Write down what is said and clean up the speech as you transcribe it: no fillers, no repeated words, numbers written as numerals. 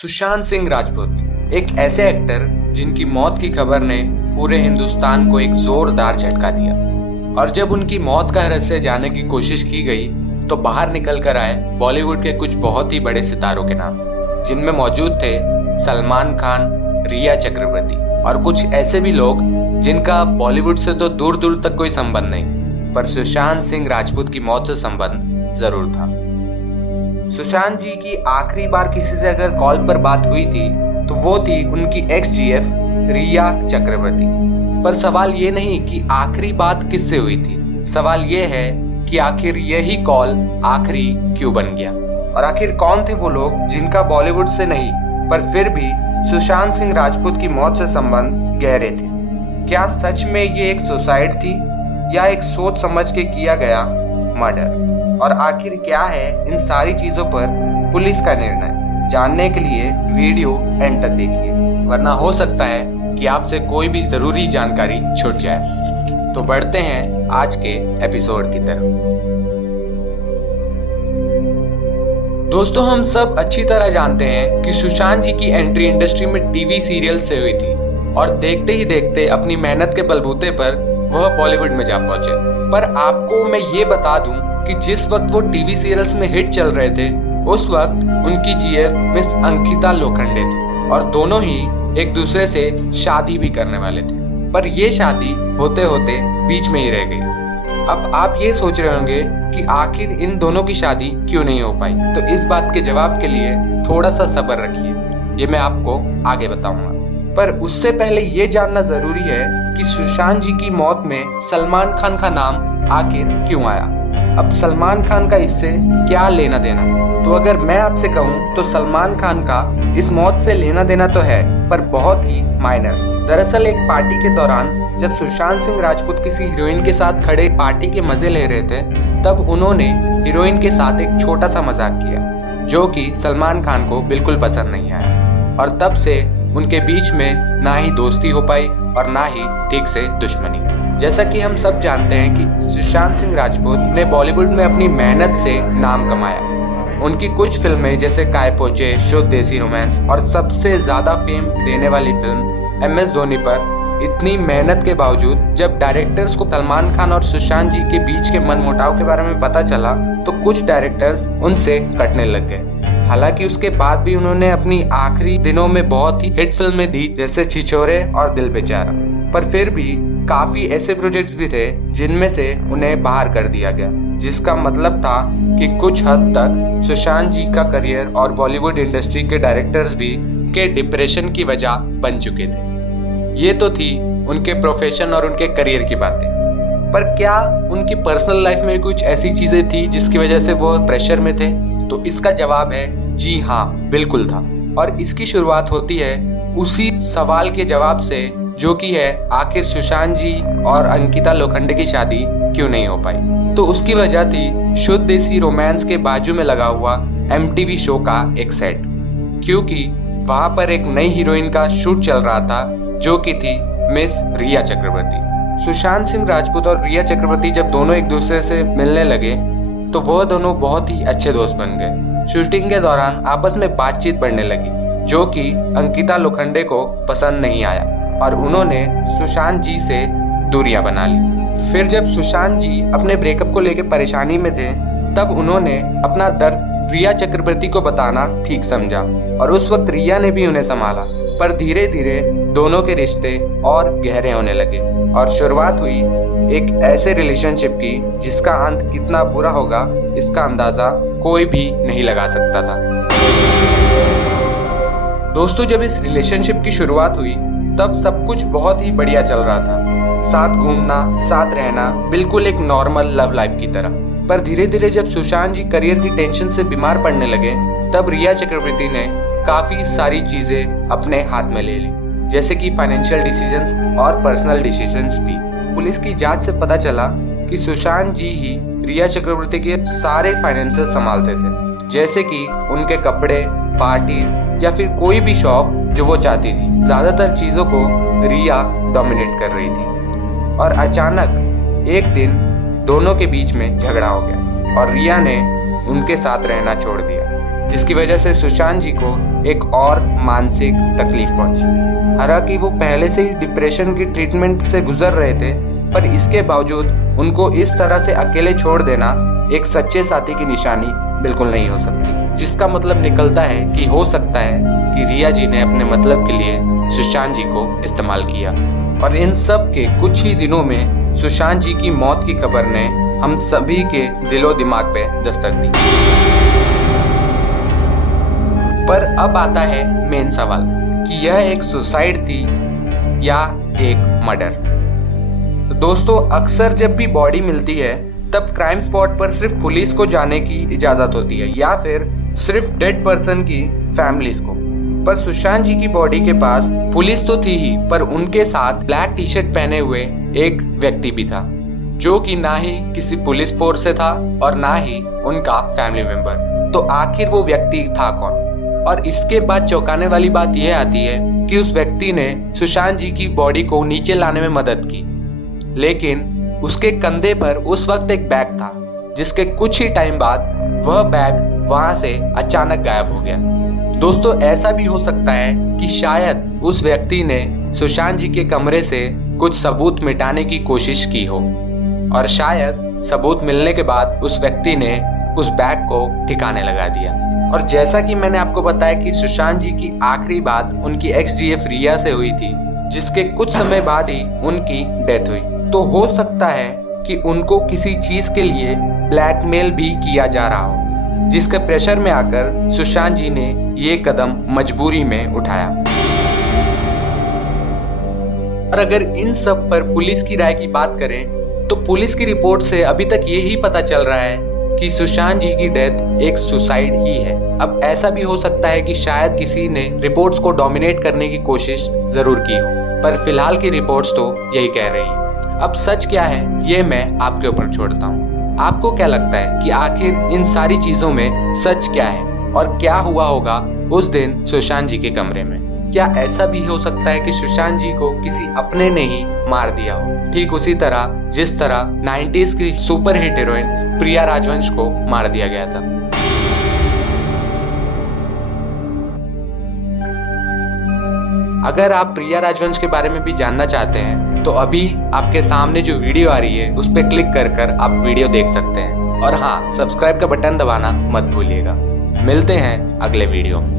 सुशांत सिंह राजपूत एक ऐसे एक्टर जिनकी मौत की खबर ने पूरे हिंदुस्तान को एक जोरदार झटका दिया। और जब उनकी मौत का रहस्य जानने की कोशिश की गई तो बाहर निकल कर आए बॉलीवुड के कुछ बहुत ही बड़े सितारों के नाम, जिनमें मौजूद थे सलमान खान, रिया चक्रवर्ती और कुछ ऐसे भी लोग जिनका बॉलीवुड से तो दूर दूर तक कोई संबंध नहीं, पर सुशांत सिंह राजपूत की मौत से संबंध जरूर था। सुशांत जी की आखिरी बार किसी से अगर कॉल पर बात हुई थी तो वो थी उनकी एक्स जीएफ रिया चक्रवर्ती। पर सवाल ये नहीं कि आखिरी बात किससे हुई थी, सवाल ये है कि आखिर यही कॉल आखिरी क्यों बन गया। और आखिर कौन थे वो लोग जिनका बॉलीवुड से नहीं पर फिर भी सुशांत सिंह राजपूत की मौत से संबंध गहरे थे। क्या सच में ये एक सुसाइड थी या एक सोच समझ के किया गया मर्डर? और आखिर क्या है इन सारी चीजों पर पुलिस का निर्णय, जानने के लिए वीडियो एंड तक देखिए, वरना हो सकता है कि आपसे कोई भी जरूरी जानकारी छूट जाए। तो बढ़ते हैं आज के एपिसोड की तरफ। दोस्तों, हम सब अच्छी तरह जानते हैं कि सुशांत जी की एंट्री इंडस्ट्री में टीवी सीरियल से हुई थी और देखते ही देखते अपनी मेहनत के बलबूते पर वह बॉलीवुड में जा पहुंचे। पर आपको मैं ये बता दूं कि जिस वक्त वो टीवी सीरियल्स में हिट चल रहे थे उस वक्त उनकी जीएफ मिस अंकिता लोखंडे थी और दोनों ही एक दूसरे से शादी भी करने वाले थे। पर ये शादी होते होते बीच में ही रह गई। अब आप ये सोच रहे होंगे कि आखिर इन दोनों की शादी क्यों नहीं हो पाई, तो इस बात के जवाब के लिए थोड़ा सा सब्र रखिए, ये मैं आपको आगे बताऊंगा। पर उससे पहले ये जानना जरूरी है कि सुशांत जी की मौत में सलमान खान का नाम आखिर क्यों आया। अब सलमान खान का इससे क्या लेना देना? तो अगर मैं आपसे कहूँ तो सलमान खान का इस मौत से लेना देना तो है, पर बहुत ही माइनर। दरअसल एक पार्टी के दौरान जब सुशांत सिंह राजपूत किसी हीरोइन के साथ खड़े पार्टी के मजे ले रहे थे, तब उन्होंने हीरोइन के साथ एक छोटा सा मजाक किया जो कि सलमान खान को बिल्कुल पसंद नहीं आया। और तब से उनके बीच में ना ही दोस्ती हो पाई और ना ही ठीक से दुश्मनी। जैसा कि हम सब जानते हैं कि सुशांत सिंह राजपूत ने बॉलीवुड में अपनी मेहनत से नाम कमाया। उनकी कुछ फिल्में जैसे काय पोचे, शुद्ध देसी रोमांस और सबसे ज्यादा फेम देने वाली फिल्म MS धोनी पर इतनी मेहनत के बावजूद जब डायरेक्टर्स को सलमान खान और सुशांत जी के बीच के मनमुटाव के बारे में पता चला तो कुछ डायरेक्टर्स उनसे कटने लग गए। हालांकि उसके बाद भी उन्होंने अपनी आखिरी दिनों में बहुत ही हिट फिल्में दी जैसे छिछोरे और दिल बेचारा। पर फिर भी काफी ऐसे प्रोजेक्ट्स भी थे जिनमें से उन्हें बाहर कर दिया गया, जिसका मतलब था कि कुछ हद तक सुशांत जी का करियर और बॉलीवुड इंडस्ट्री के डायरेक्टर्स भी के डिप्रेशन की वजह बन चुके थे। ये तो थी उनके प्रोफेशन और उनके करियर की बातें, पर क्या उनकी पर्सनल लाइफ में कुछ ऐसी चीजें थी जिसकी वजह से वो प्रेशर में थे? तो इसका जवाब है जी हाँ, बिल्कुल था। और इसकी शुरुआत होती है उसी सवाल के जवाब से जो कि है आखिर सुशांत जी और अंकिता लोखंडे की शादी क्यों नहीं हो पाई। तो उसकी वजह थी शुद्ध देसी रोमांस के बाजू में लगा हुआ MTV शो का एक सेट, क्योंकि वहां पर एक नई हीरोइन का शूट चल रहा था जो कि थी मिस रिया चक्रवर्ती। सुशांत सिंह राजपूत और रिया चक्रवर्ती जब दोनों एक दूसरे से मिलने लगे तो वह दोनों बहुत ही अच्छे दोस्त बन गए। शूटिंग के दौरान आपस में बातचीत बढ़ने लगी जो कि अंकिता लोखंडे को पसंद नहीं आया और उन्होंने सुशांत जी से दूरियां बना ली। फिर जब सुशांत जी अपने ब्रेकअप को लेकर परेशानी में थे तब उन्होंने अपना दर्द रिया चक्रवर्ती को बताना ठीक समझा और उस वक्त रिया ने भी उन्हें संभाला। पर धीरे धीरे दोनों के रिश्ते और गहरे होने लगे और शुरुआत हुई एक ऐसे रिलेशनशिप की जिसका अंत कितना बुरा होगा इसका अंदाजा कोई भी नहीं लगा सकता था। दोस्तों, जब इस रिलेशनशिप की शुरुआत हुई तब सब कुछ बहुत ही बढ़िया चल रहा था, साथ घूमना, साथ रहना, बिल्कुल एक नॉर्मल लव लाइफ की तरह। पर धीरे धीरे जब सुशांत जी करियर की टेंशन से बीमार पड़ने लगे तब रिया चक्रवर्ती ने काफी सारी चीजें अपने हाथ में ले ली, जैसे कि फाइनेंशियल डिसीजंस और पर्सनल डिसीजंस भी। पुलिस की जांच से पता चला कि सुशांत जी ही रिया चक्रवर्ती के सारे फाइनेंसेस संभालते थे, जैसे कि उनके कपड़े, पार्टीज या फिर कोई भी शौक जो वो चाहती थी। ज्यादातर चीजों को रिया डोमिनेट कर रही थी। और अचानक एक दिन दोनों के बीच में झगड़ा हो गया और रिया ने उनके साथ रहना छोड़ दिया। जिसकी वजह से सुशांत जी को एक और मानसिक तकलीफ पहुंची। हालांकि वो पहले से ही डिप्रेशन की ट्रीटमेंट से गुजर रहे थे, पर इसके बावजूद उनको इस तरह से अकेले छोड़ देना एक सच्चे साथी की निशानी बिल्कुल नहीं हो सकती। जिसका मतलब निकलता है कि हो सकता है कि रिया जी ने अपने मतलब के लिए सुशांत जी को इस्तेमाल किया। और इन सब के कुछ ही दिनों में सुशांत जी की मौत की खबर ने हम सभी के दिलो दिमाग पे दस्तक दी। पर अब आता है मेन सवाल कि यह एक सुसाइड थी या एक मर्डर। दोस्तों, अक्सर जब भी बॉडी मिलती है तब क्राइम स्पॉट पर सिर्फ पुलिस को जाने की इजाजत होती है या फिर सिर्फ डेड पर्सन की फैमिलीज को। पर सुशांत जी की बॉडी के पास पुलिस तो थी ही, पर उनके साथ ब्लैक टी शर्ट पहने हुए एक व्यक्ति भी था, जो कि ना ही किसी पुलिस फोर्स से था और ना ही उनका फैमिली मेंबर। तो आखिर वो व्यक्ति था कौन? और इसके बाद चौंकाने वाली बात यह आती है कि उस व्यक्ति ने सुशांत जी की बॉडी को नीचे लाने में मदद की, लेकिन उसके कंधे पर उस वक्त एक बैग था, जिसके कुछ ही टाइम बाद वह बैग वहां से अचानक गायब हो गया। दोस्तों, ऐसा भी हो सकता है कि शायद उस व्यक्ति ने सुशांत जी के कमरे से कुछ सबूत मिटाने की कोशिश की हो और शायद सबूत मिलने के बाद उस व्यक्ति ने उस बैग को ठिकाने लगा दिया। और जैसा कि मैंने आपको बताया कि सुशांत जी की आखिरी बात उनकी एक्स-जीएफ रिया से हुई थी, जिसके कुछ समय बाद ही उनकी डेथ हुई। तो हो सकता है कि उनको किसी चीज के लिए ब्लैकमेल भी किया जा रहा हो, जिसके प्रेशर में आकर सुशांत जी ने ये कदम मजबूरी में उठाया। और अगर इन सब पर पुलिस की राय की बात करें तो पुलिस की रिपोर्ट से अभी तक यही पता चल रहा है कि सुशांत जी की डेथ एक सुसाइड ही है। अब ऐसा भी हो सकता है कि शायद किसी ने रिपोर्ट्स को डोमिनेट करने की कोशिश जरूर की हो, पर फिलहाल की रिपोर्ट्स तो यही कह रही है। अब सच क्या है ये मैं आपके ऊपर छोड़ता हूँ। आपको क्या लगता है कि आखिर इन सारी चीजों में सच क्या है और क्या हुआ होगा उस दिन सुशांत जी के कमरे में? क्या ऐसा भी हो सकता है कि सुशांत जी को किसी अपने ने ही मार दिया हो, ठीक उसी तरह जिस तरह 90s की सुपरहिट हीरोइन प्रिया राजवंश को मार दिया गया था? अगर आप प्रिया राजवंश के बारे में भी जानना चाहते हैं तो अभी आपके सामने जो वीडियो आ रही है उस पर क्लिक कर आप वीडियो देख सकते हैं। और हाँ, सब्सक्राइब का बटन दबाना मत भूलिएगा। मिलते हैं अगले वीडियो में।